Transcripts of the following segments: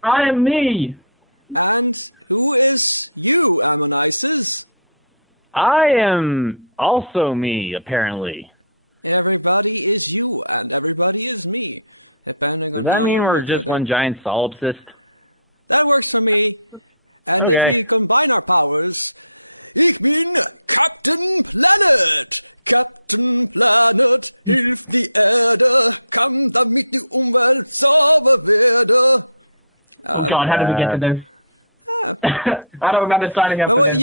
I am me. I am also me, apparently. Does that mean we're just one giant solipsist? Okay. Oh God, how did we get to this? I don't remember signing up for this.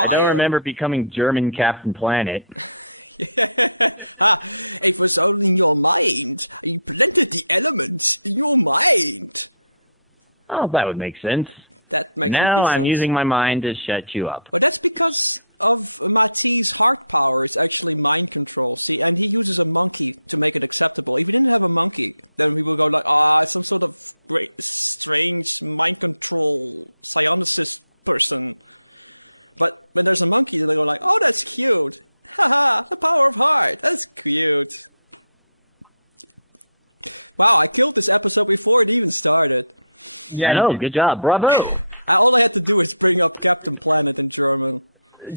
I don't remember becoming German Captain Planet. Oh, that would make sense. And now I'm using my mind to shut you up. Yeah, I know, good job, bravo.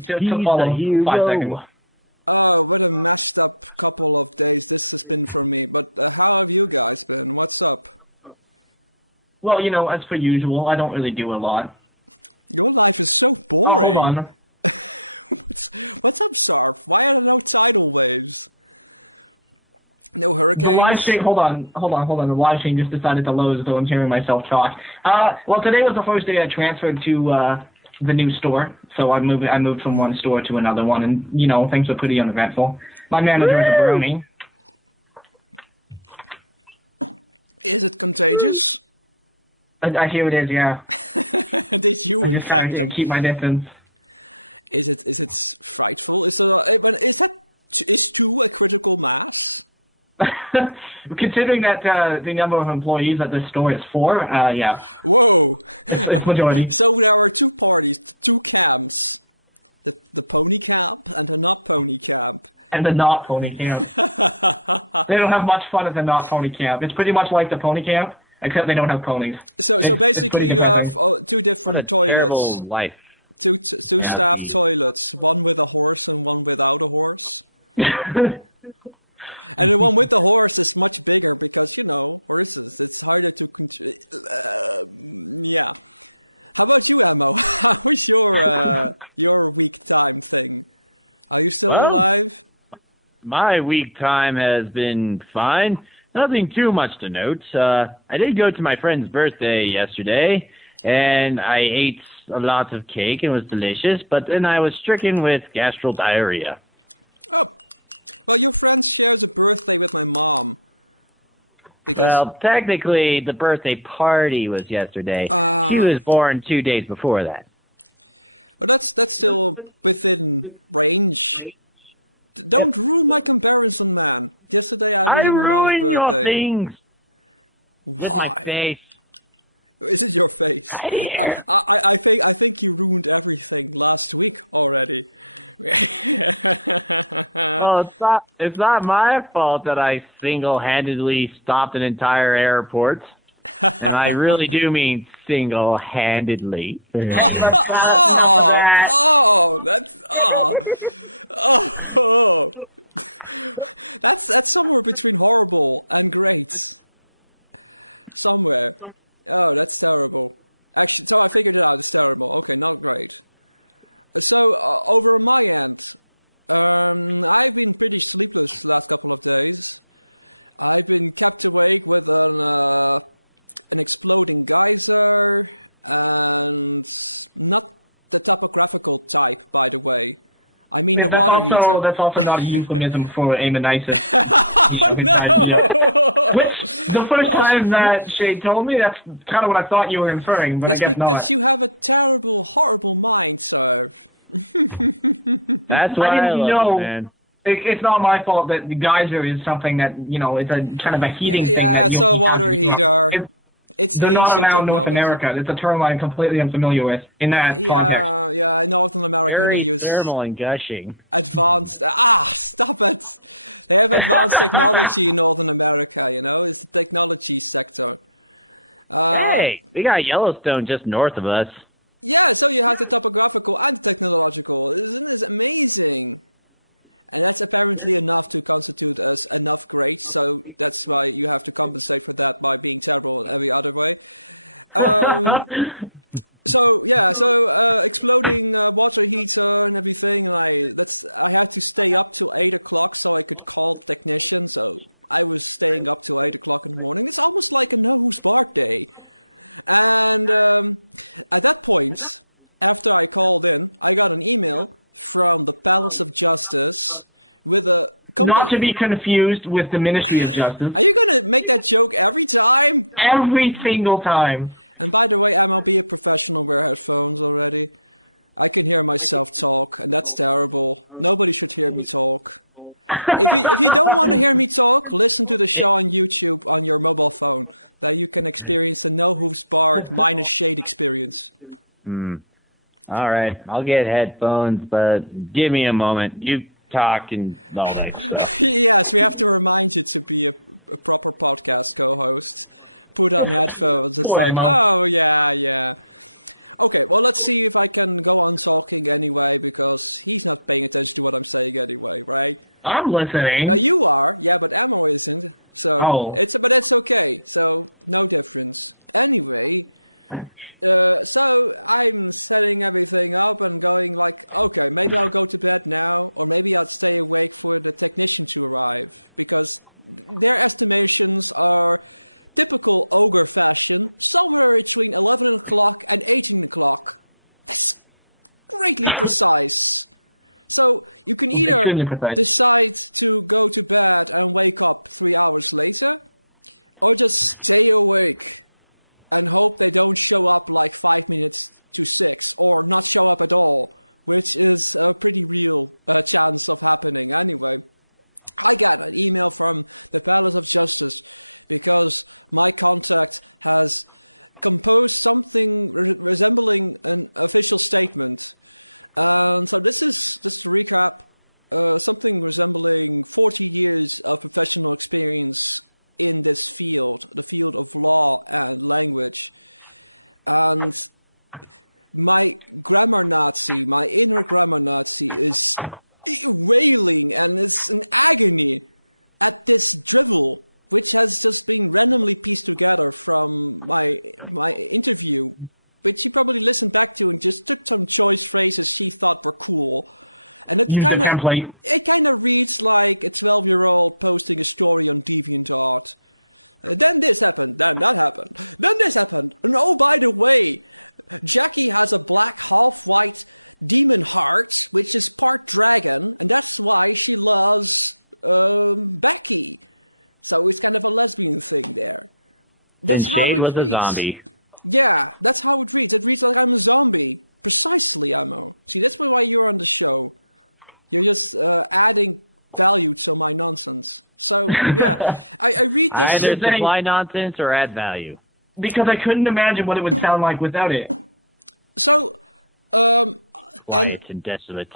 Just He's to follow a hero. 5 seconds. Well, you know, as per usual, I don't really do a lot. Oh, hold on. The live stream, hold on. The live stream just decided to load, so I'm hearing myself talk. Well, today was the first day I transferred to the new store, so I moved from one store to another one, and you know things were pretty uneventful. My manager is a brony. I hear it is, yeah. I just kind of keep my distance. Considering that the number of employees at this store is 4, yeah, it's majority. And the not pony camp. They don't have much fun at the not pony camp. It's pretty much like the pony camp, except they don't have ponies. It's pretty depressing. What a terrible life. Yeah. Well, my week time has been fine. Nothing too much to note. I did go to my friend's birthday yesterday, and I ate a lot of cake and it was delicious, but then I was stricken with gastral diarrhea. Well, technically, the birthday party was yesterday. She was born 2 days before that. Yep. I ruin your things with my face. Right here. Well, it's not my fault that I single-handedly stopped an entire airport. And I really do mean single-handedly. Hey, let's got enough of that. If that's also not a euphemism for Amonisis. You know, his idea. Which the first time that Shade told me, that's kind of what I thought you were inferring, but I guess not. That's why I didn't love know. you, man. It's not my fault that the geyser is something that, it's a kind of a heating thing that you only have in Europe. They're not around North America. It's a term I'm completely unfamiliar with in that context. Very thermal and gushing. Hey, we got Yellowstone just north of us. Not to be confused with the Ministry of Justice. Every single time. All right, I'll get headphones, but give me a moment. You talk and all that stuff. Poor Ammo. I'm listening. Oh. Extremely precise. Use the template. Then Shade was a zombie. Either supply nonsense or add value. Because I couldn't imagine what it would sound like without it. Quiet and desolate.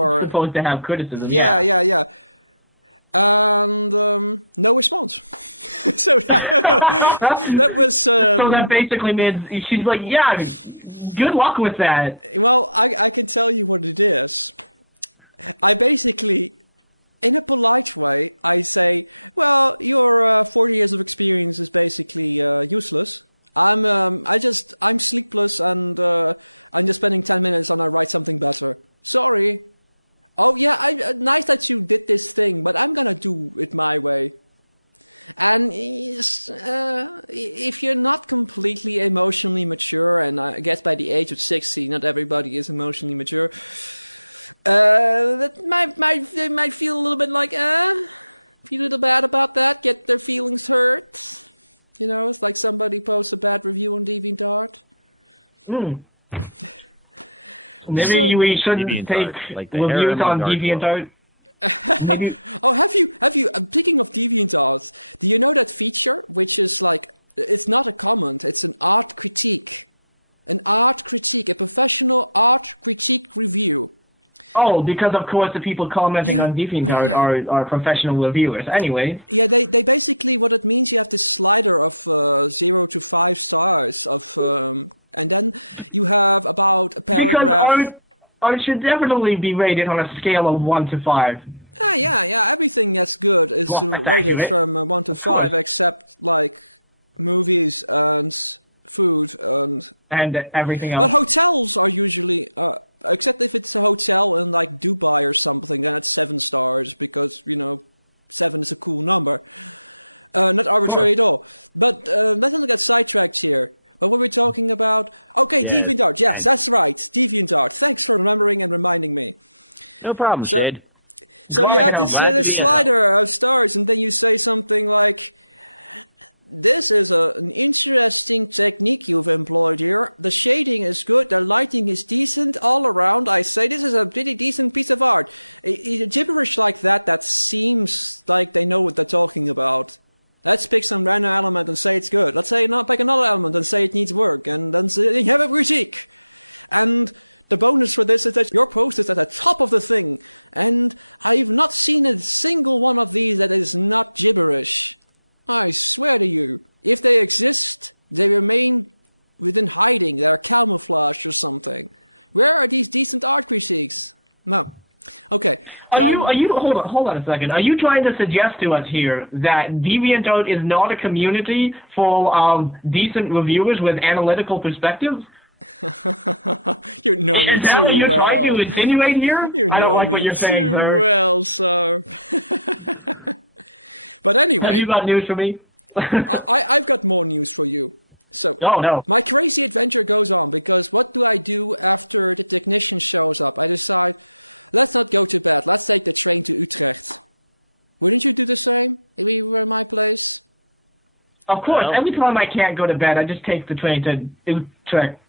It's supposed to have criticism, yeah. So that basically means she's like, yeah, good luck with that. Hmm. Maybe we shouldn't take Deviantart, like the reviews harem of on Dark Lord. Deviantart. Maybe. Oh, because of course the people commenting on Deviantart are professional reviewers. Anyway, because art should definitely be rated on a scale of 1 to 5. Well, that's accurate. Of course. And everything else. Sure. Yes, and no problem, Shade. Glad I can help. Glad to be a help. Are you hold on a second. Are you trying to suggest to us here that DeviantArt is not a community full of decent reviewers with analytical perspectives? Is that what you're trying to insinuate here? I don't like what you're saying, sir. Have you got news for me? Oh no. Of course, Well, every time I can't go to bed, I just take the train to Utrecht.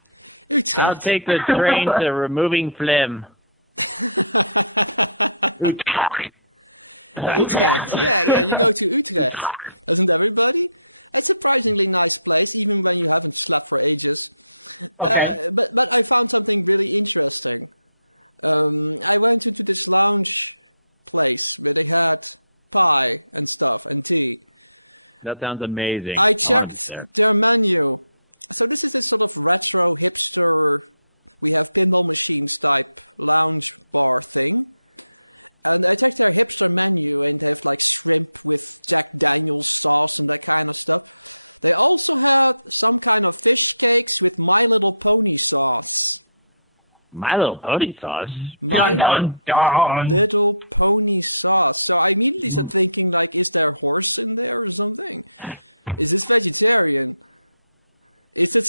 I'll take the train to removing phlegm. Utrecht. Okay. That sounds amazing. I want to be there. My Little Pony sauce. Dun dun dun.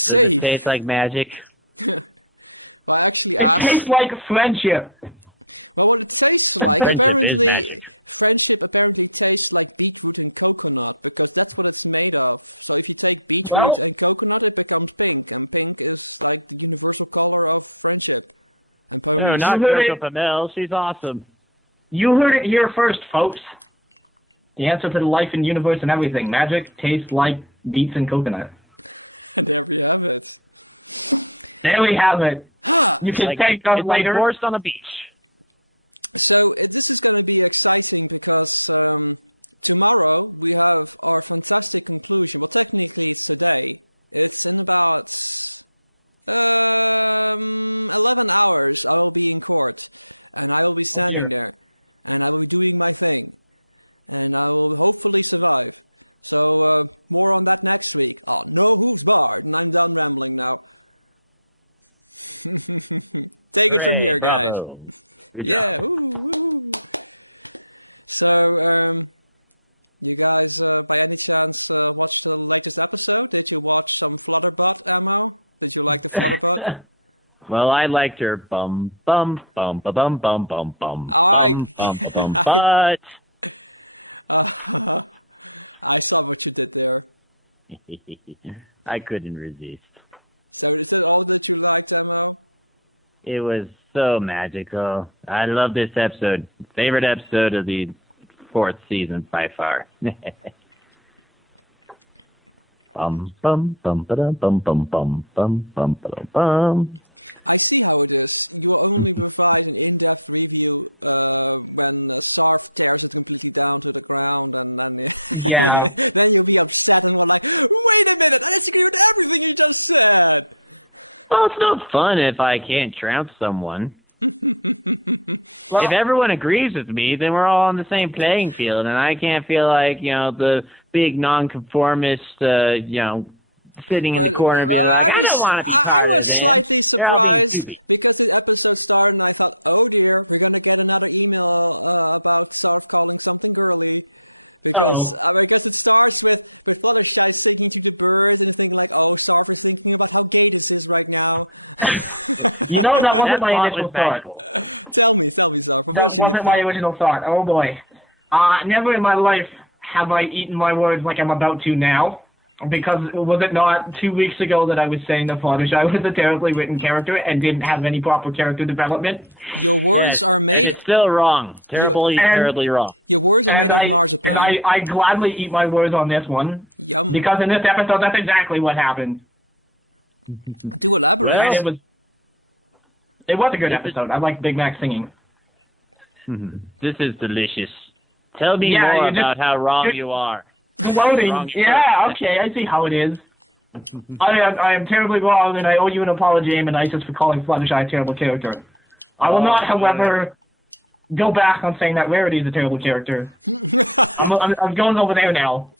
Does it taste like magic? It tastes like friendship. And friendship is magic. Well, No, not You heard Coco it. Pamel. She's awesome. you heard it here first, folks. The answer to the life and universe and everything. Magic tastes like beets and coconut. There we have it. You can Like, thank us it's like later. forced on a beach. Oh dear. Hooray, bravo. Good job. Well, I liked her bum bum bum ba bum bum bum bum bum bum ba bum, but I couldn't resist. It was so magical. I love this episode. Favorite episode of the 4th season by far. Bum bum bum ba dum bum bum bum bum bum ba dum bum. Yeah. Well, it's no fun if I can't trounce someone. Well, If everyone agrees with me, then we're all on the same playing field, and I can't feel like, the big nonconformist, sitting in the corner being like, I don't want to be part of them. They're all being stupid. uh-oh. That wasn't That my thought initial was thought. magical. That wasn't my original thought. Oh boy. Never in my life have I eaten my words like I'm about to now. Because was it not 2 weeks ago that I was saying that Fluttershy was a terribly written character and didn't have any proper character development? Yes, and it's still wrong. Terribly wrong. And I gladly eat my words on this one. Because in this episode, that's exactly what happened. Well, And it was a good episode. I like Big Mac singing. this is delicious. Tell me Yeah, more you're just- about how wrong you're- you are. Gloating. Wrong Yeah, okay, I see how it is. I am terribly wrong, and I owe you an apology, Amonisis, for calling Fluttershy a terrible character. I will not, however, go back on saying that Rarity is a terrible character. I'm going over there now.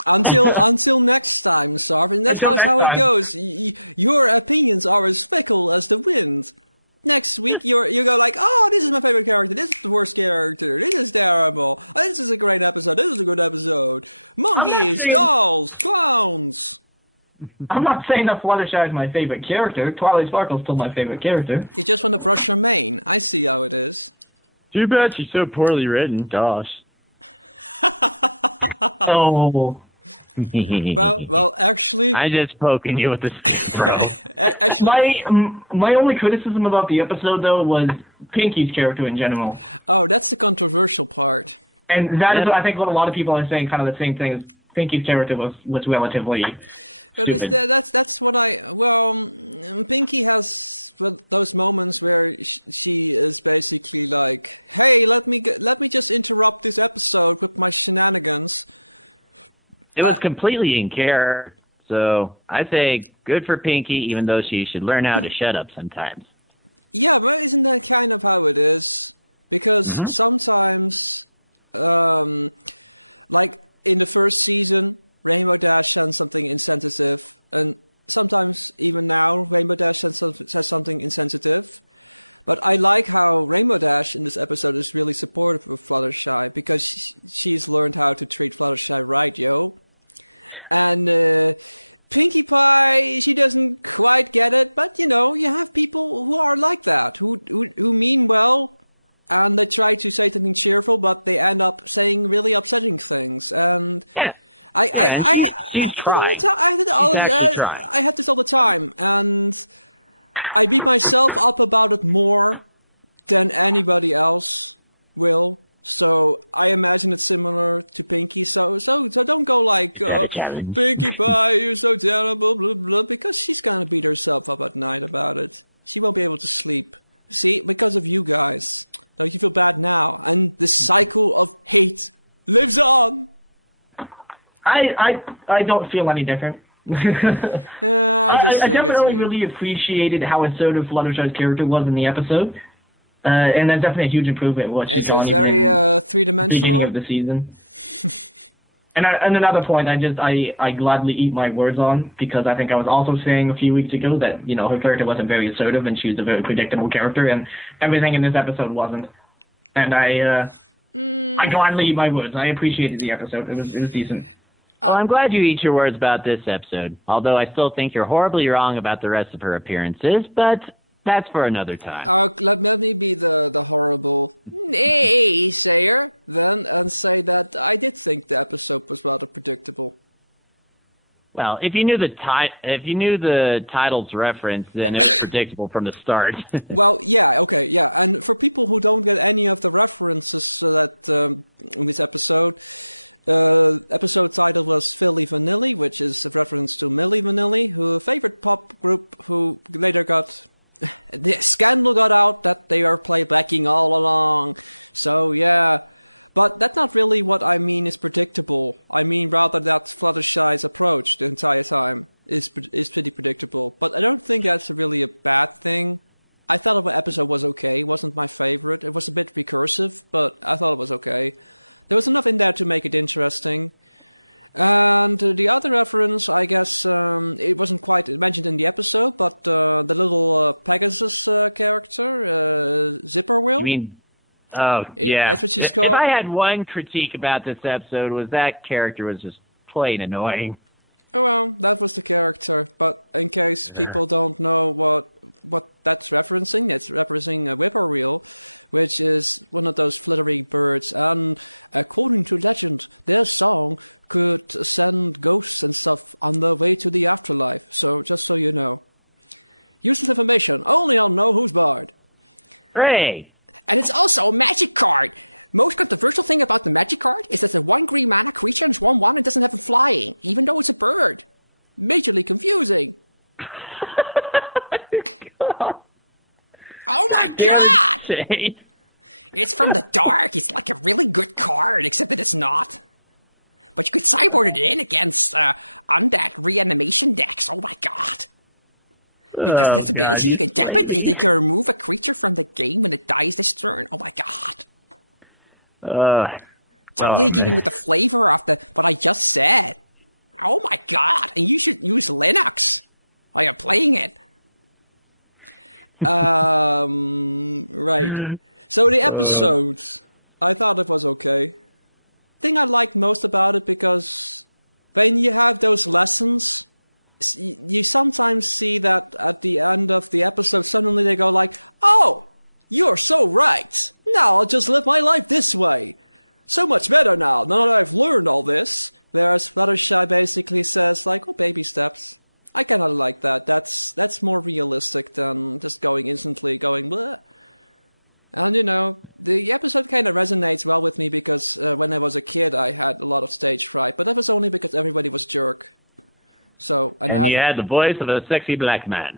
Until next time. I'm not saying that Fluttershy is my favorite character. Twilight Sparkle's still my favorite character. Too bad she's so poorly written. Gosh. Oh. I'm just poking you with the stick, bro. My only criticism about the episode, though, was Pinky's character in general. And that is, I think, what a lot of people are saying, kind of the same thing. Is Pinky's character was relatively stupid. It was completely in character, so I say good for Pinky, even though she should learn how to shut up sometimes. Mm-hmm. Yeah, yeah, and she's trying. She's actually trying. Is that a challenge? I don't feel any different. I definitely really appreciated how assertive Fluttershy's character was in the episode, and that's definitely a huge improvement what she's gone even in the beginning of the season. And another point, I gladly eat my words on because I think I was also saying a few weeks ago that her character wasn't very assertive and she was a very predictable character, and everything in this episode wasn't. and I gladly eat my words. I appreciated the episode. It was decent. Well, I'm glad you eat your words about this episode, although I still think you're horribly wrong about the rest of her appearances, but that's for another time. Well, if you knew the title's reference, then it was predictable from the start. You mean, oh, yeah. If I had one critique about this episode, was that character was just plain annoying. Hey! God, God damn it, Shane. Oh, God, you slay me. Uh, oh, man. Uh, and you had the voice of a sexy black man.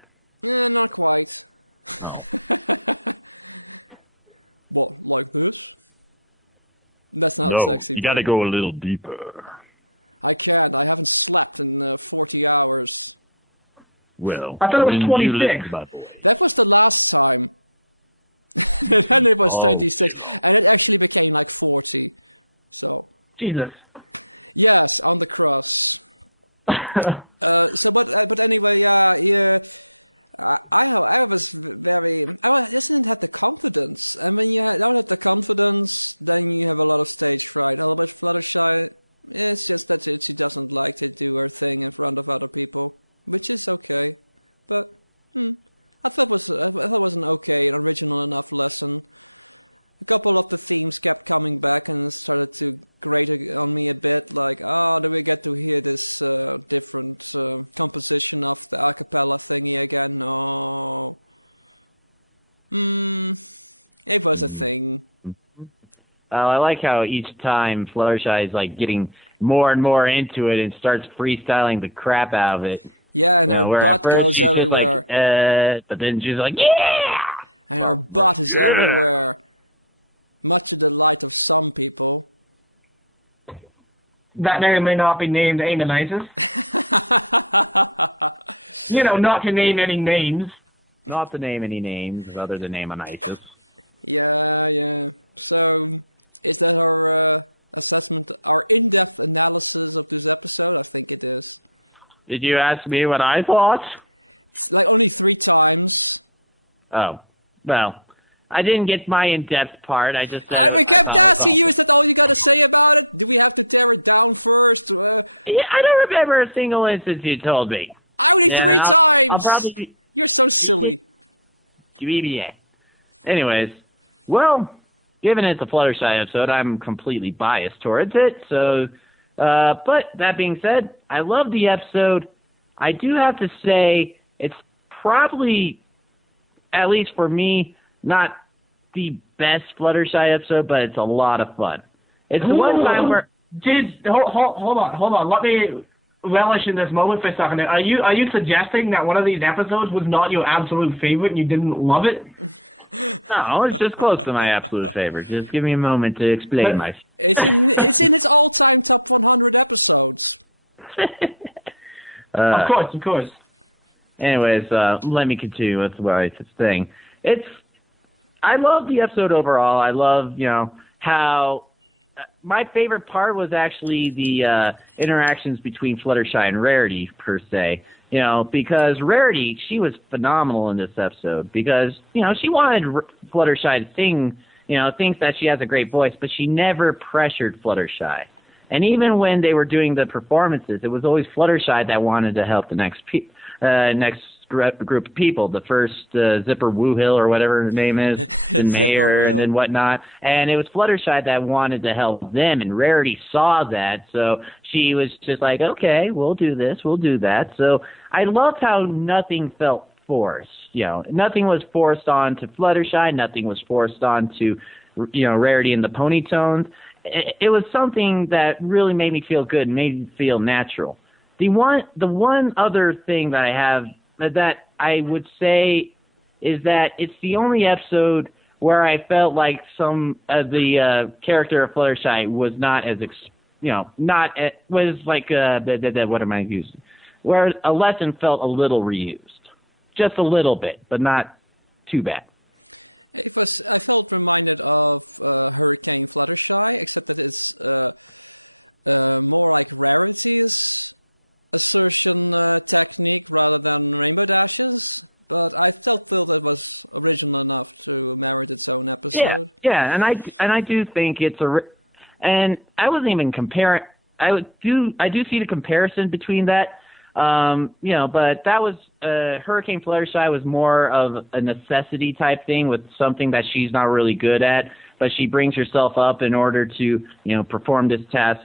Oh. No, you gotta go a little deeper. Well, I thought it was when you 26. listen to my voice. Oh, you know. Jesus. I like how each time Fluttershy is like getting more and more into it and starts freestyling the crap out of it. You know, where at first she's just like, but then she's like, yeah! Well, yeah! That may or may not be named Amonisis. You know, not to name any names. Not to name any names other than Amonisis. Did you ask me what I thought? Oh, well, I didn't get my in-depth part. I just said I thought it was awesome. Yeah, I don't remember a single instance you told me. And I'll probably read it. GBA. Anyways, well, given it's a Fluttershy episode, I'm completely biased towards it. So, but that being said, I love the episode. I do have to say it's probably, at least for me, not the best Fluttershy episode, but it's a lot of fun. It's the one time where... Dude, hold on. Let me relish in this moment for a second. Are you suggesting that one of these episodes was not your absolute favorite and you didn't love it? No, it's just close to my absolute favorite. Just give me a moment to explain my... Of course. Anyways, let me continue with what I was saying. I love the episode overall. I love, how... my favorite part was actually the interactions between Fluttershy and Rarity, per se. Because Rarity, she was phenomenal in this episode. Because, she wanted Fluttershy to sing, thinks that she has a great voice, but she never pressured Fluttershy. And even when they were doing the performances, it was always Fluttershy that wanted to help the next group of people. The first Zipper Woohill, or whatever her name is. And Mayor and then whatnot, and it was Fluttershy that wanted to help them, and Rarity saw that, so she was just like, okay, we'll do this, we'll do that. So I loved how nothing felt forced. Nothing was forced on to Fluttershy, nothing was forced on to, Rarity and the Ponytones. It was something that really made me feel good, made me feel natural. The one other thing that I have that I would say is that it's the only episode where I felt like some of the character of Fluttershy was not as, was like, what am I using? Where a lesson felt a little reused. Just a little bit, but not too bad. Yeah, and I do think and I wasn't even comparing. I do see the comparison between that, but that was Hurricane Fluttershy was more of a necessity type thing with something that she's not really good at, but she brings herself up in order to perform this task,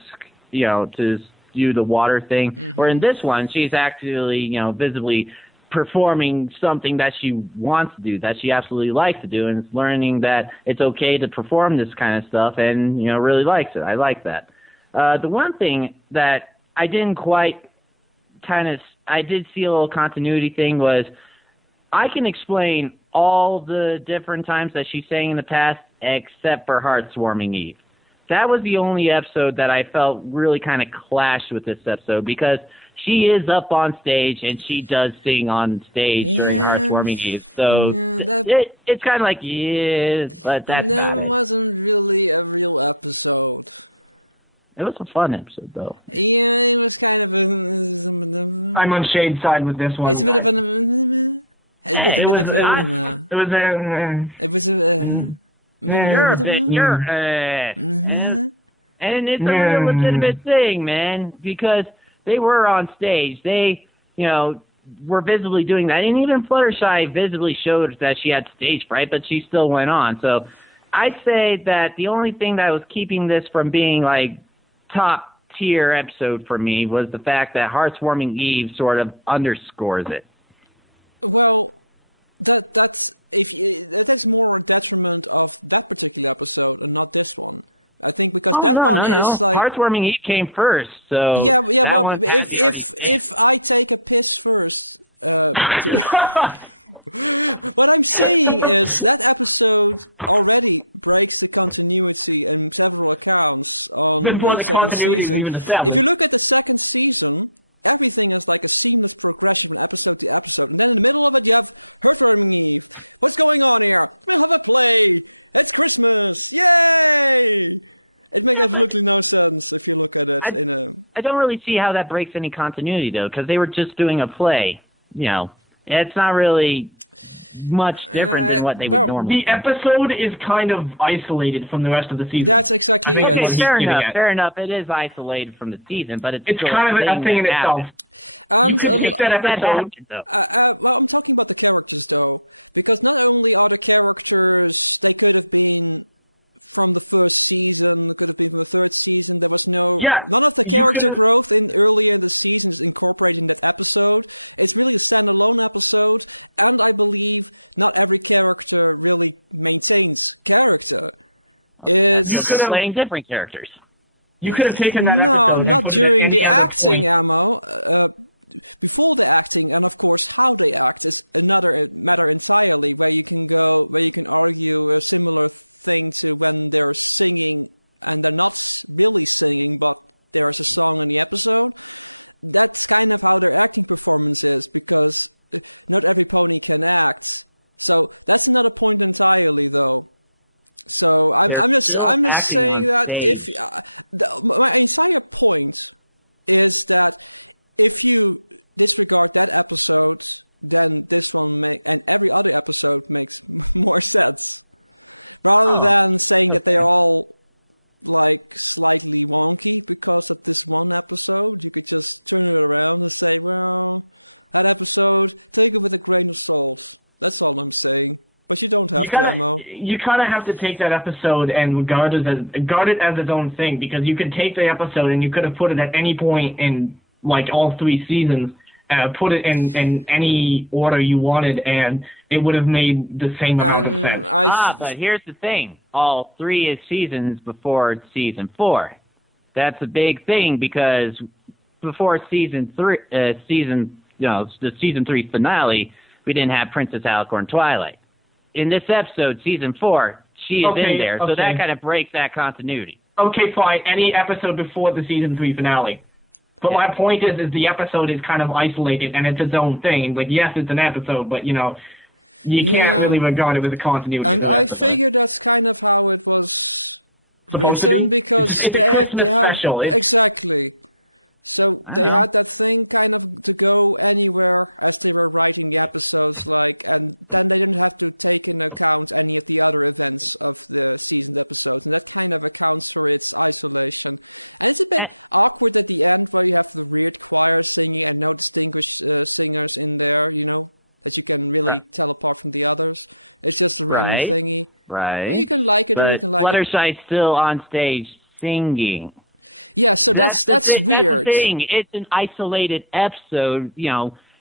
to do the water thing. Or in this one, she's actually visibly performing something that she wants to do, that she absolutely likes to do, and it's learning that it's okay to perform this kind of stuff, and really likes it. I like that. The one thing that I didn't quite I did see a little continuity thing was I can explain all the different times that she sang in the past except for Heartswarming Eve. That was the only episode that I felt really kind of clashed with this episode, because she is up on stage and she does sing on stage during Heartswarming Eve. So it's kind of like, yeah, but that's about it. It was a fun episode, though. I'm on Shade's side with this one. Hey, It was you're a bit, and it's a real legitimate thing, man, because they were on stage. They, were visibly doing that. And even Fluttershy visibly showed that she had stage fright, but she still went on. So I'd say that the only thing that was keeping this from being, like, top tier episode for me was the fact that Heartswarming Eve sort of underscores it. Oh, no. Heartswarming Eve came first, so that one had to already stand. Before the continuity was even established. Yeah, but I don't really see how that breaks any continuity, though, because they were just doing a play. It's not really much different than what they would normally. The episode is kind of isolated from the rest of the season. I think Okay, is what he's fair getting enough. at. Fair enough. It is isolated from the season, but it's still kind of a thing in itself. happens. You could It's take a that thing episode. happens, though. Yeah, you can. That's You just could've- playing different characters. You could have taken that episode and put it at any other point. They're still acting on stage. Oh, okay. You kind of have to take that episode and regard it as its own thing, because you could take the episode and you could have put it at any point in like all 3 seasons, put it in any order you wanted, and it would have made the same amount of sense. But here's the thing. All 3 is seasons before season 4. That's a big thing because before season 3, the season 3 finale, we didn't have Princess Alicorn Twilight. In this episode, season 4, she is in there, so that kind of breaks that continuity. Okay, fine. Any episode before the season 3 finale. But my point is the episode is kind of isolated and it's its own thing. Like, yes, it's an episode, but, you can't really regard it with the continuity of the rest of it. Supposed to be? It's a Christmas special. I don't know. Right. But Fluttershy's still on stage singing. That's the thing. It's an isolated episode,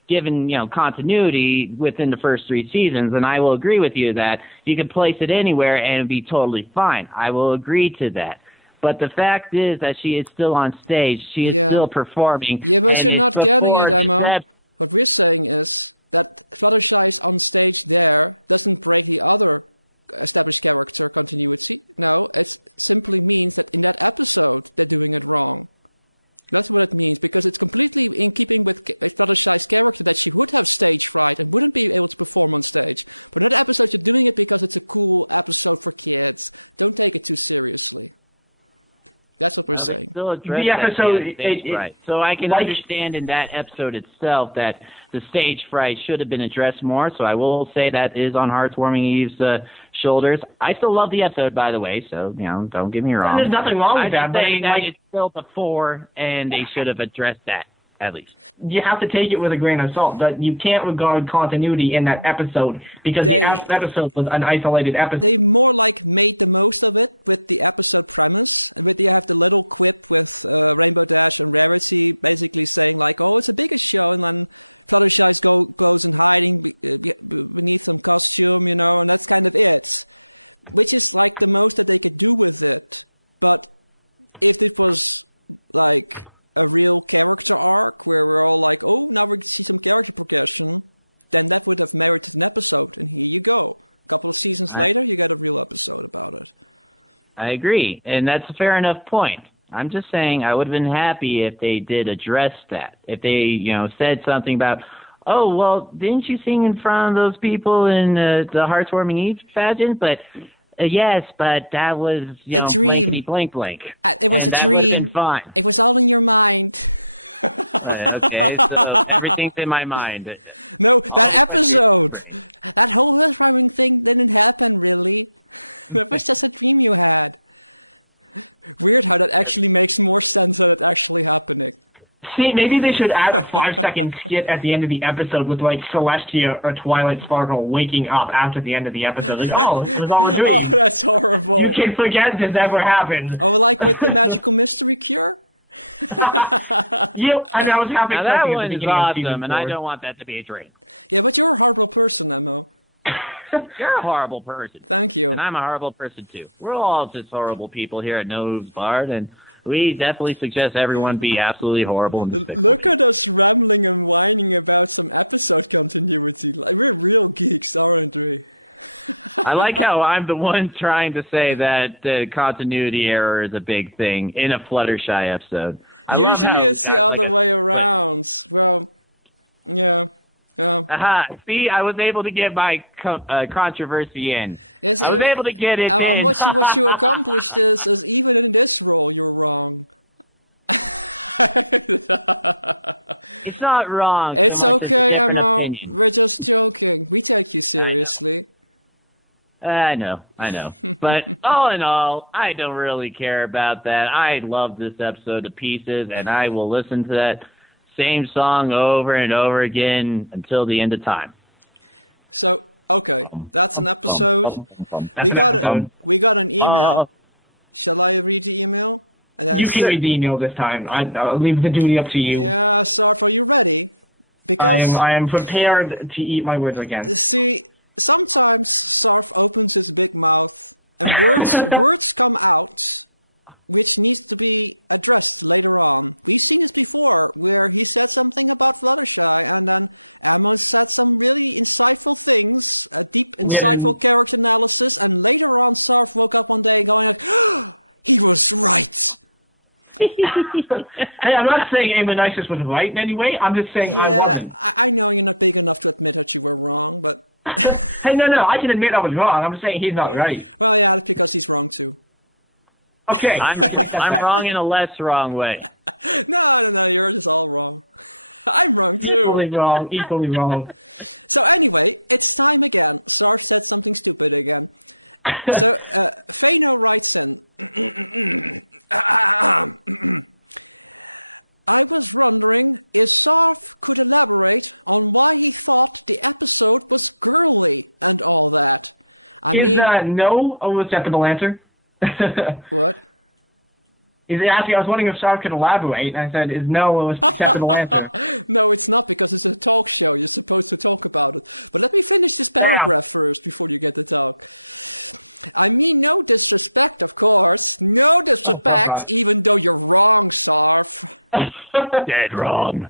given, continuity within the first 3 seasons, and I will agree with you that you can place it anywhere and it'd be totally fine. I will agree to that. But the fact is that she is still on stage, she is still performing, and it's before this episode. Well, they still address The episode, that stage fright. So I can understand in that episode itself that the stage fright should have been addressed more. So I will say that is on Heartwarming Eve's shoulders. I still love the episode, by the way. So don't get me wrong. There's nothing wrong with that. But it's still before, and they should have addressed that at least. You have to take it with a grain of salt. But you can't regard continuity in that episode because the episode was an isolated episode. I agree, and that's a fair enough point. I'm just saying I would have been happy if they did address that. If they, said something about, oh, well, didn't you sing in front of those people in the Heartwarming Eve pageant? But, yes, but that was, blankety blank blank. And that would have been fine. Okay, so everything's in my mind. All the questions in my brain. See, maybe they should add a 5-second skit at the end of the episode with, like, Celestia or Twilight Sparkle waking up after the end of the episode. Like, oh, it was all a dream. You can forget this ever happened. And I was having Now that one is awesome, and I don't want that to be a dream. You're a horrible person, and I'm a horrible person too. We're all just horrible people here at No Hooves Bard, and we definitely suggest everyone be absolutely horrible and despicable people. I like how I'm the one trying to say that the continuity error is a big thing in a Fluttershy episode. I love how we got like a split. Aha! See, I was able to get my controversy in. I was able to get it in. It's not wrong so much as a different opinion. I know. But all in all, I don't really care about that. I love this episode to pieces, and I will listen to that same song over and over again until the end of time. That's an episode. You can read the email this time. I'll leave the duty up to you. I am prepared to eat my words again. We had an Hey, I'm not saying Amonisis was right in any way. I'm just saying I wasn't. Hey, no, I can admit I was wrong. I'm just saying he's not right. Okay. I'm wrong in a less wrong way. Equally wrong. Is no a acceptable answer? He's asking. I was wondering if Sarf could elaborate, and I said, "Is no an acceptable answer?" Damn. Oh, fuck right. Dead wrong.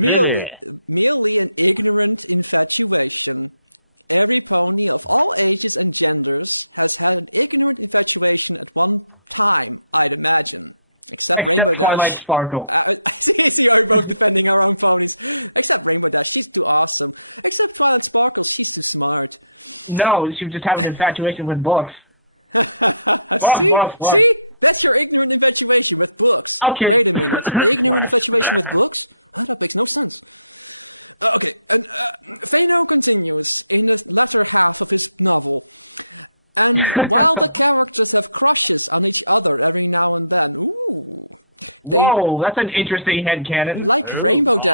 Lily. Except Twilight Sparkle. No, she was just having an infatuation with books. Books. Okay. Whoa, that's an interesting headcanon. Oh, my.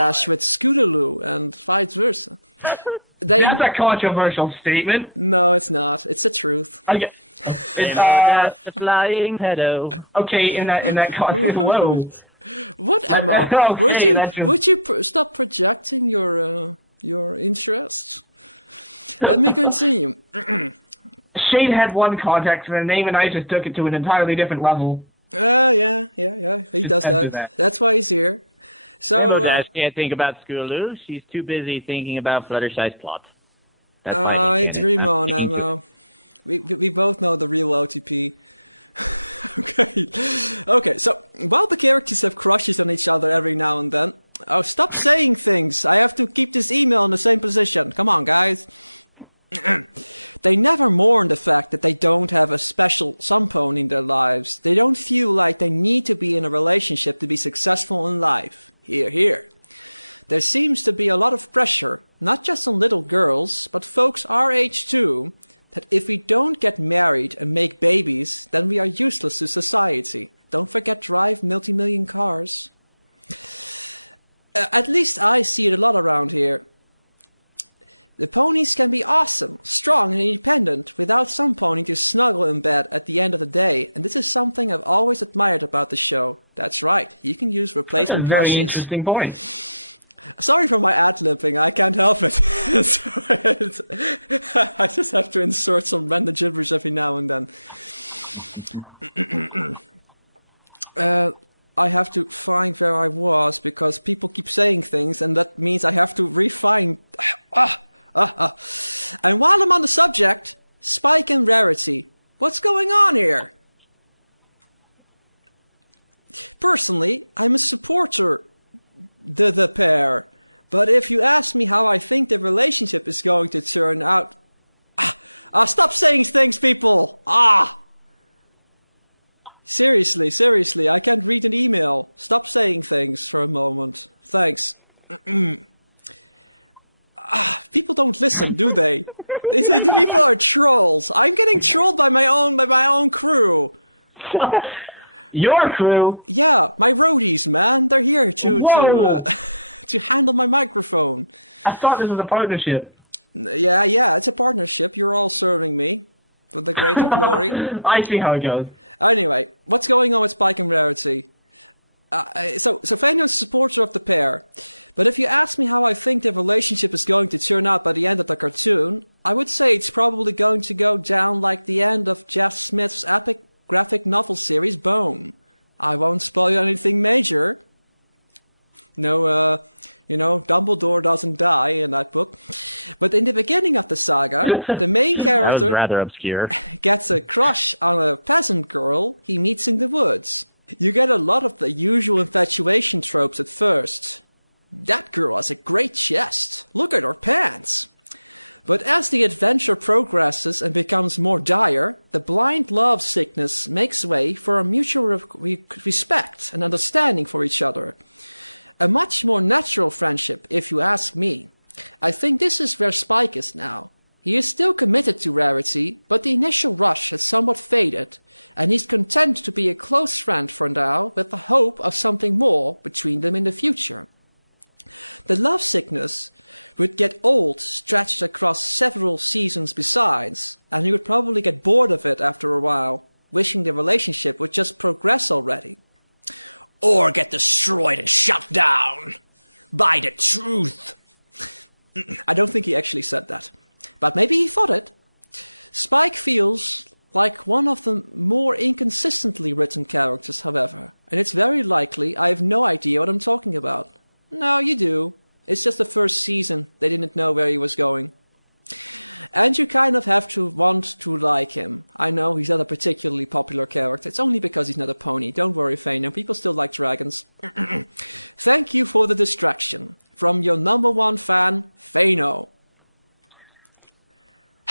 That's a controversial statement. Okay. It's Just a flying pedo. okay in that context. Whoa. Okay, that's just. Shade had one context, and the name and I just took it to an entirely different level. Just censor that. Rainbow Dash can't think about Scootaloo. She's too busy thinking about Fluttershy's plot. That's my headcanon. I'm sticking to it. That's a very interesting point. Your crew? Whoa! I thought this was a partnership. I see how it goes. That was rather obscure.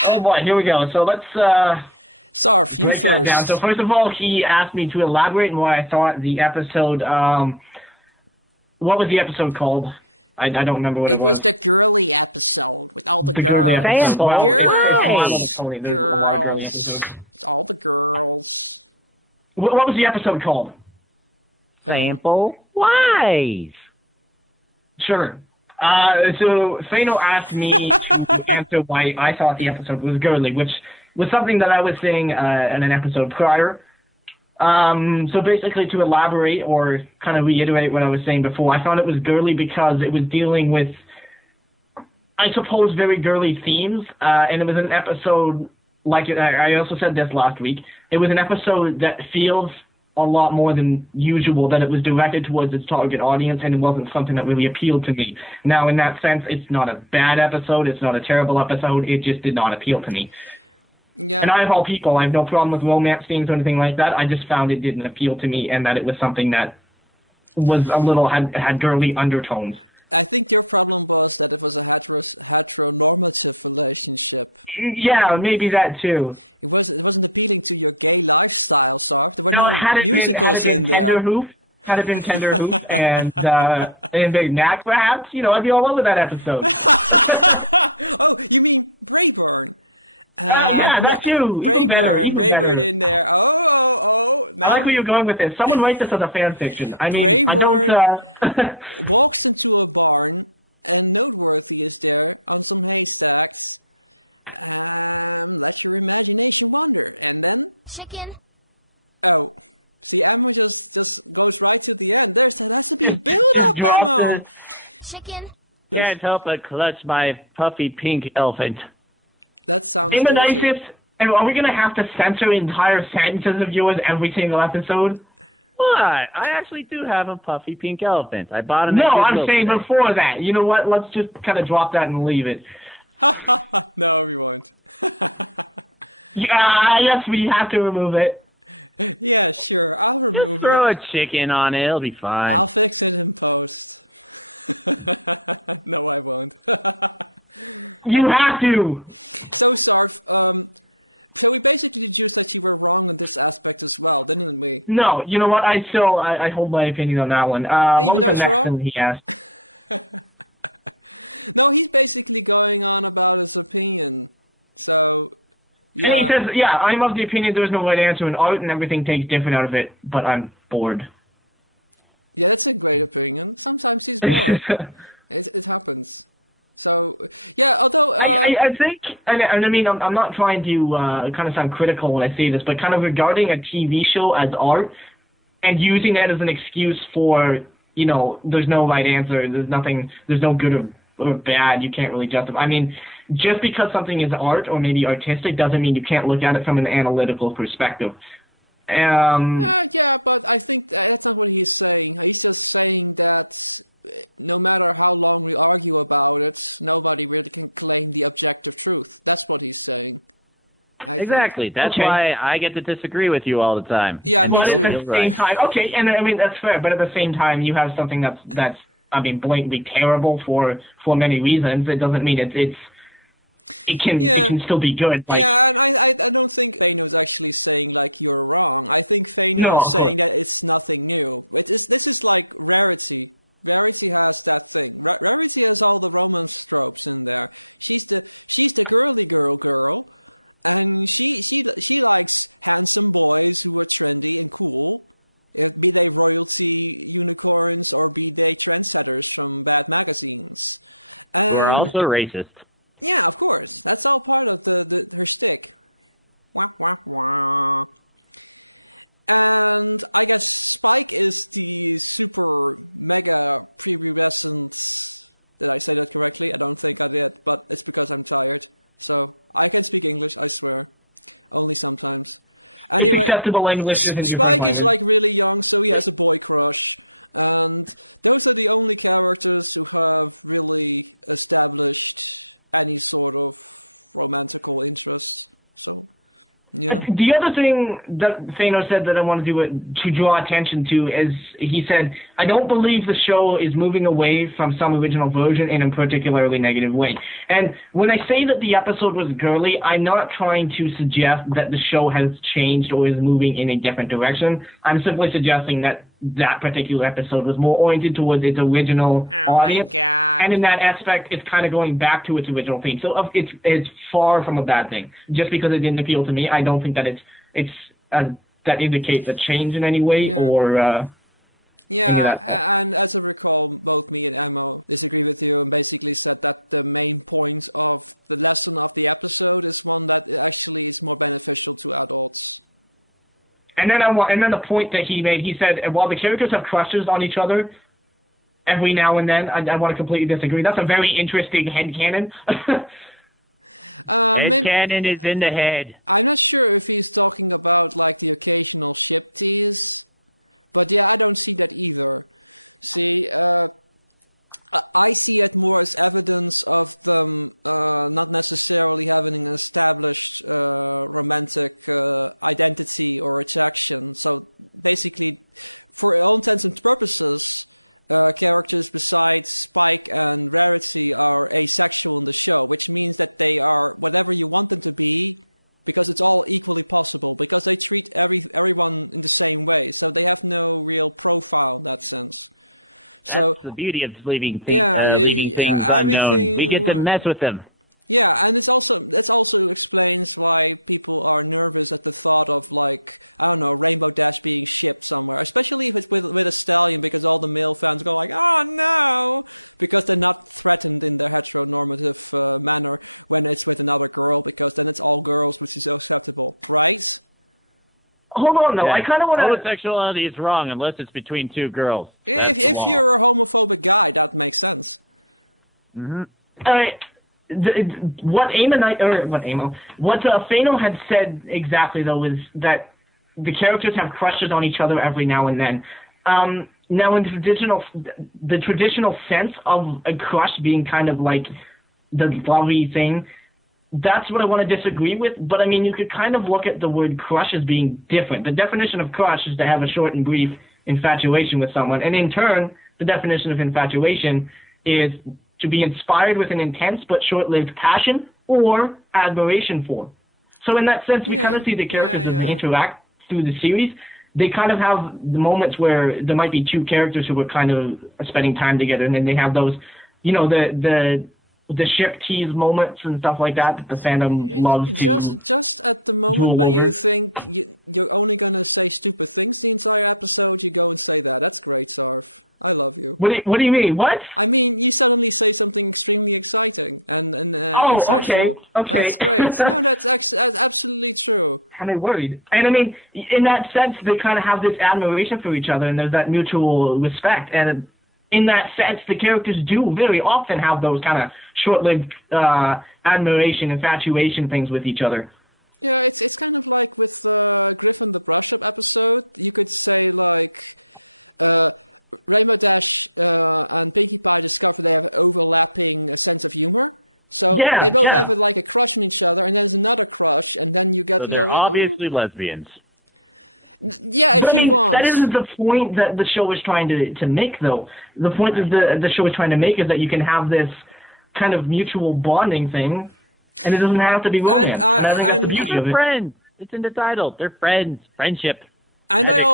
Oh boy, here we go. So let's break that down. So first of all, he asked me to elaborate on what I thought the episode. What was the episode called? I don't remember what it was. The girly episode. Sample? Well, it's Why? My Little Pony. There's a lot of girly episodes. What was the episode called? Sample wise. Sure. So Fano asked me to answer why I thought the episode was girly, which was something that I was saying in an episode prior. So basically, to elaborate or kind of reiterate what I was saying before, I thought it was girly because it was dealing with, I suppose, very girly themes, and it was an episode, like I also said this last week, it was an episode that feels a lot more than usual, that it was directed towards its target audience, and it wasn't something that really appealed to me. Now, in that sense, it's not a bad episode, it's not a terrible episode, it just did not appeal to me. And I, of all people, I have no problem with romance scenes or anything like that, I just found it didn't appeal to me, and that it was something that was a little, had girly undertones. Yeah, maybe that too. Now, had it been Tender Hoof and Big Mac, perhaps, I'd be all over that episode. Yeah, that too. Even better, even better. I like where you're going with this. Someone write this as a fan fiction. I mean, I don't. Chicken. just drop the Chicken. Can't help but clutch my puffy pink elephant. Amonisis. And are we gonna have to censor entire sentences of yours every single episode? What? I actually do have a puffy pink elephant. I bought him. No, at I'm Goodwill saying today. before that. You know what? Let's just kind of drop that and leave it. Yeah, yes, we have to remove it. Just throw a chicken on it. It'll be fine. You have to. No, you know what? I hold my opinion on that one. What was the next thing he asked? And he says, yeah, I'm of the opinion there's no right answer in art and everything takes different out of it, but I'm bored. I think, and I mean, I'm not trying to kind of sound critical when I say this, but kind of regarding a TV show as art and using that as an excuse for, there's no right answer, there's nothing, there's no good or bad, you can't really justify. I mean, just because something is art or maybe artistic doesn't mean you can't look at it from an analytical perspective. Um, Exactly. That's Okay. why I get to disagree with you all the time. And but still at the feel same right. time, okay, and I mean that's fair. But at the same time, you have something that's I mean blatantly terrible for many reasons. It doesn't mean it can still be good. Like no, of course. Who are also racist. It's acceptable English isn't your first language. The other thing that Fano said that I want to do it to draw attention to is he said, I don't believe the show is moving away from some original version in a particularly negative way. And when I say that the episode was girly, I'm not trying to suggest that the show has changed or is moving in a different direction. I'm simply suggesting that that particular episode was more oriented towards its original audience. And in that aspect, it's kind of going back to its original theme. So it's far from a bad thing. Just because it didn't appeal to me, I don't think that it's that indicates a change in any way or any of that. and then the point that he made, he said, while the characters have crushes on each other every now and then, I want to completely disagree. That's a very interesting headcanon. Headcanon is in the head. That's the beauty of leaving things unknown. We get to mess with them. Hold on, though. Yeah. I kind of want to... Homosexuality is wrong unless it's between two girls. That's the law. Mm-hmm. What Fano had said exactly, though, is that the characters have crushes on each other every now and then. Now, in the traditional sense of a crush being kind of like the lovey thing, that's what I want to disagree with. But I mean, you could kind of look at the word crush as being different. The definition of crush is to have a short and brief infatuation with someone, and in turn, the definition of infatuation is to be inspired with an intense but short-lived passion or admiration for. So in that sense, we kind of see the characters as they interact through the series. They kind of have the moments where there might be two characters who are kind of spending time together, and then they have those, you know, the ship tease moments and stuff like that the fandom loves to drool over. What do you mean? What? Oh, okay. And I worried. And I mean, in that sense, they kind of have this admiration for each other, and there's that mutual respect. And in that sense, the characters do very often have those kind of short-lived admiration, infatuation things with each other. Yeah. So they're obviously lesbians. But I mean, that isn't the point that the show is trying to make, though. The point that the show is trying to make is that you can have this kind of mutual bonding thing, and it doesn't have to be romance. And I think that's the beauty They're of it. friends. It's in the title. They're friends. Friendship. Magic.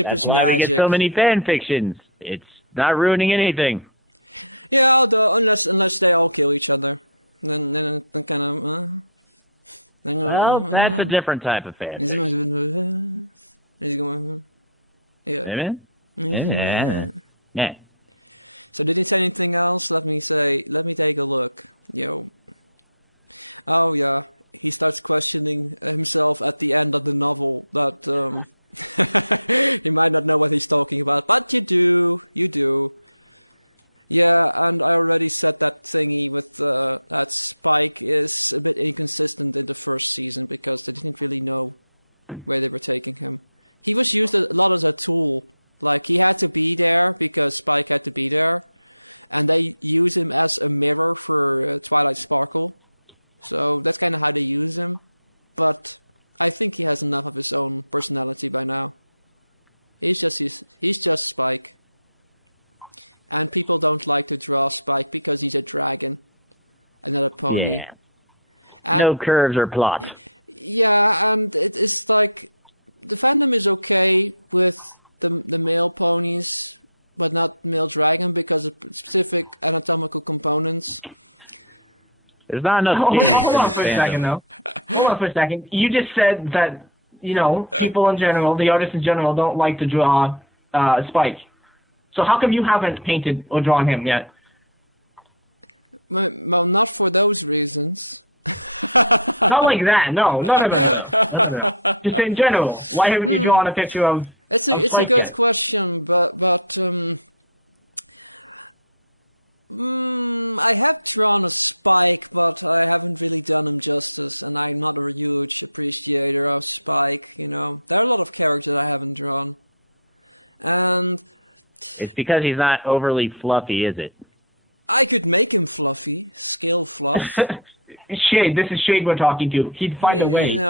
That's why we get so many fan fictions. It's not ruining anything. Well, that's a different type of fan fiction. Amen? Yeah. Yeah. No curves or plots. There's not enough dailies Hold in on this for a fandom. second, though. Hold on for a second. You just said that, people in general, the artists in general, don't like to draw Spike. So how come you haven't painted or drawn him yet? Not like that. No. No, no, no, no, no. No, no, no. Just in general. Why haven't you drawn a picture of Spike yet? It's because he's not overly fluffy, is it? Shade, this is Shade we're talking to. He'd find a way.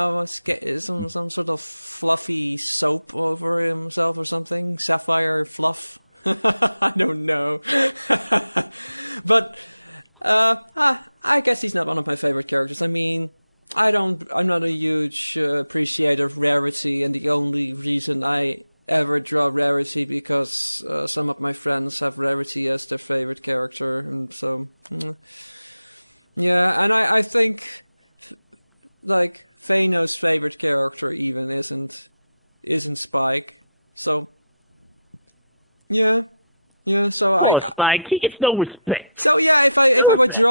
Poor Spike, he gets no respect. No respect.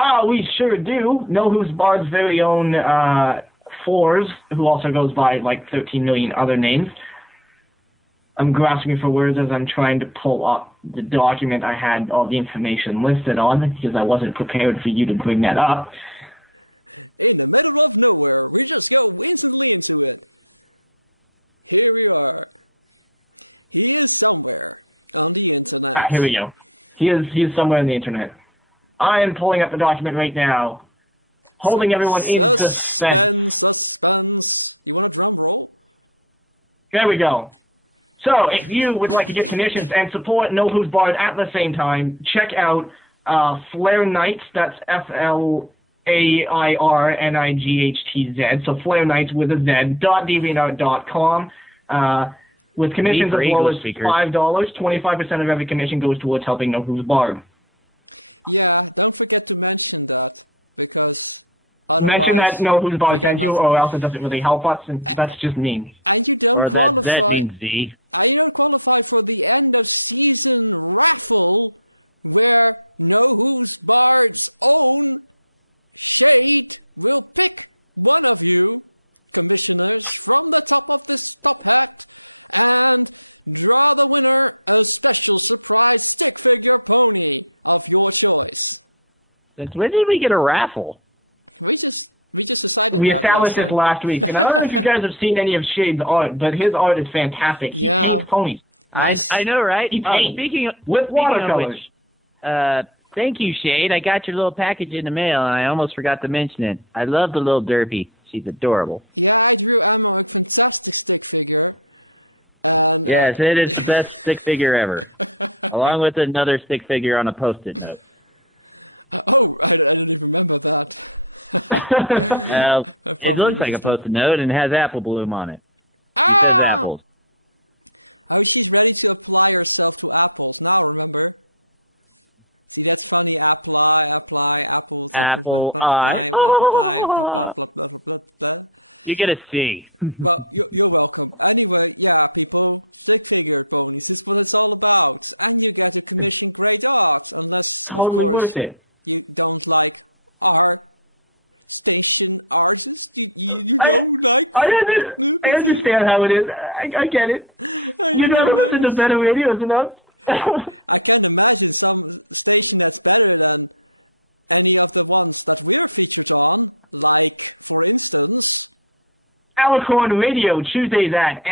Ah, we sure do. Know Who's Bard's very own Fours, who also goes by like 13 million other names. I'm grasping for words as I'm trying to pull up the document I had all the information listed on, because I wasn't prepared for you to bring that up. Ah, here we go. He is somewhere in the internet. I am pulling up the document right now, holding everyone in suspense. There we go. So, if you would like to get commissions and support Know Who's Bard at the same time, check out Flare Knights. That's FLAIRNIGHTZ. So Flare Knights with a Z. .deviantart.com. With commissions as low as $5, 25% of every commission goes towards helping Know Who's Bard. Mention that Know Who's Bard sent you, or else it doesn't really help us, and that's just mean. Or that means Z. Since when did we get a raffle? We established this last week, and I don't know if you guys have seen any of Shade's art, but his art is fantastic. He paints ponies. I know, right? He paints Speaking with watercolors. Thank you, Shade. I got your little package in the mail, and I almost forgot to mention it. I love the little derpy. She's adorable. Yes, it is the best stick figure ever, along with another stick figure on a Post-it note. It looks like a Post-it note and has apple bloom on it. He says apples. Apple eye. Oh, you get a C. It's totally worth it. I understand how it is. I get it. You'd rather listen to better radios than us. Alicorn Radio, Tuesdays at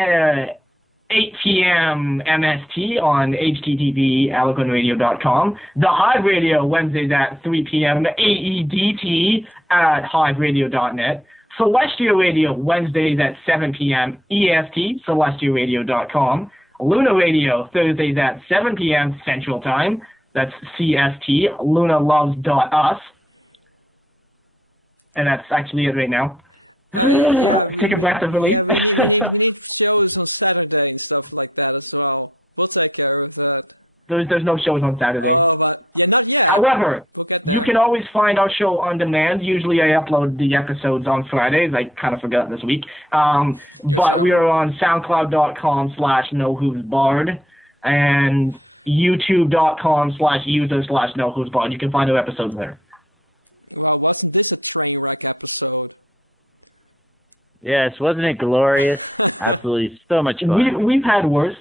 8 p.m. MST on http://alicornradio.com. The Hive Radio, Wednesdays at 3 p.m. AEDT at hiveradio.net. Celestial Radio, Wednesdays at 7 p.m. EST, celestialradio.com. Luna Radio, Thursdays at 7 p.m. Central Time. That's CST, lunaloves.us. And that's actually it right now. Take a breath of relief. There's no shows on Saturday. However, you can always find our show on demand. Usually I upload the episodes on Fridays. I kind of forgot this week. But we are on soundcloud.com/knowwhosbard and youtube.com/user/knowwhosbard. You can find our episodes there. Yes, wasn't it glorious? Absolutely so much fun. We've had worse.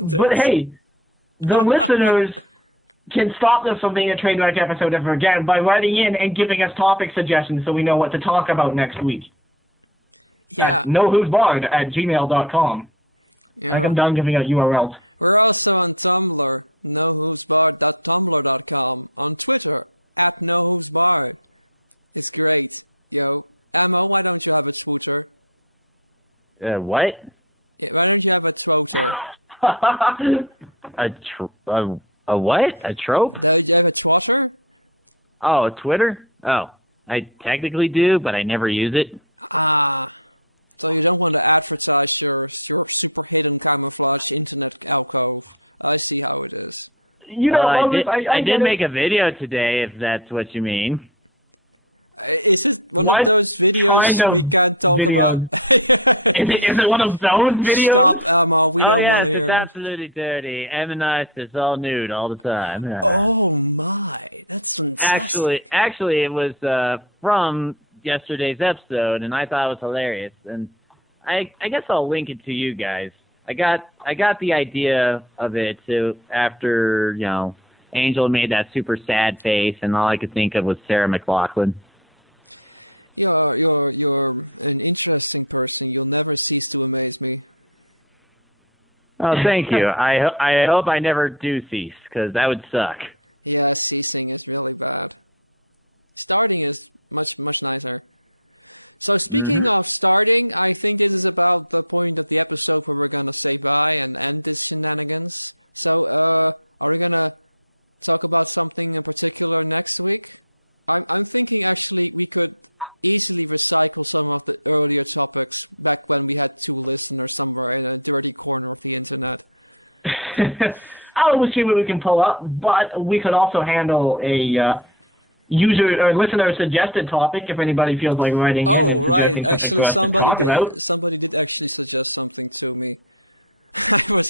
But hey, the listeners can stop this from being a train wreck episode ever again by writing in and giving us topic suggestions so we know what to talk about next week. At knowwhosbard@gmail.com. I think I'm done giving out URLs. What? A what? A trope? Oh, Twitter? Oh, I technically do, but I never use it. You know, I did make a video today, if that's what you mean. What kind of videos? Is it one of those videos? Oh yes, it's absolutely dirty. Amonisis, all nude all the time. Actually, it was from yesterday's episode, and I thought it was hilarious. And I guess I'll link it to you guys. I got the idea of it too after Angel made that super sad face, and all I could think of was Sarah McLachlan. Oh, thank you. I hope I never do cease, because that would suck. Mm-hmm. We'll see what we can pull up, but we could also handle a user or listener suggested topic if anybody feels like writing in and suggesting something for us to talk about.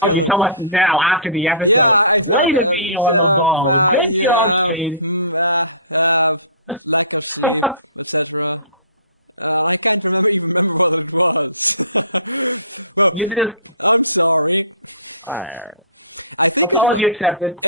Oh, you tell us now after the episode. Way to be on the ball. Good job, Shade. You did this. Alright. Apology accepted.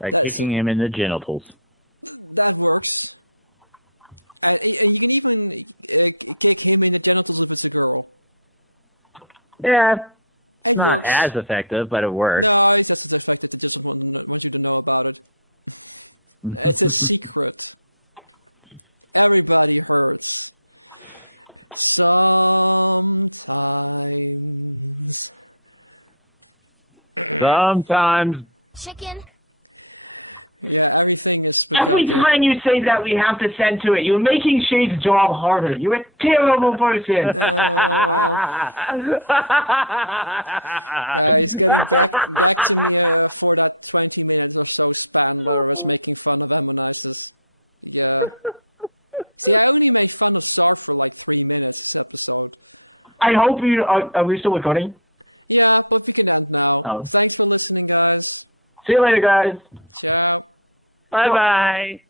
By kicking him in the genitals. Yeah, not as effective, but it worked. Sometimes. Chicken. Every time you say that, we have to send to it. You're making Shade's job harder. You're a terrible person. I hope you are we still recording? Oh. See you later, guys. Bye-bye.